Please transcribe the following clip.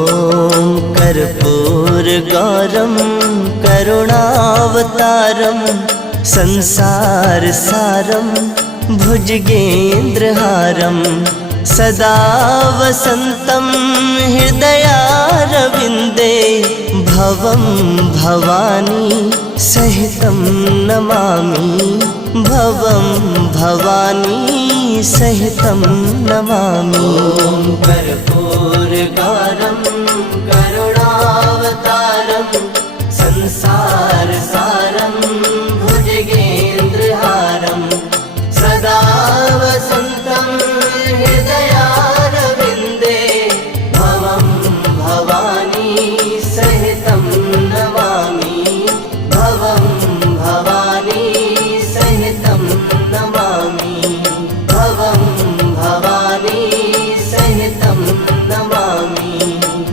ॐ कर्पूरगौरं करुणावतारं संसारसारं भुजगेन्द्रहारं सदा वसन्तं हृदयारविन्दे भवं भवानी सहितं नमामि भवं भवानी सहितं नमामि। कर्पूरगौरं करुणावतारं संसारसारं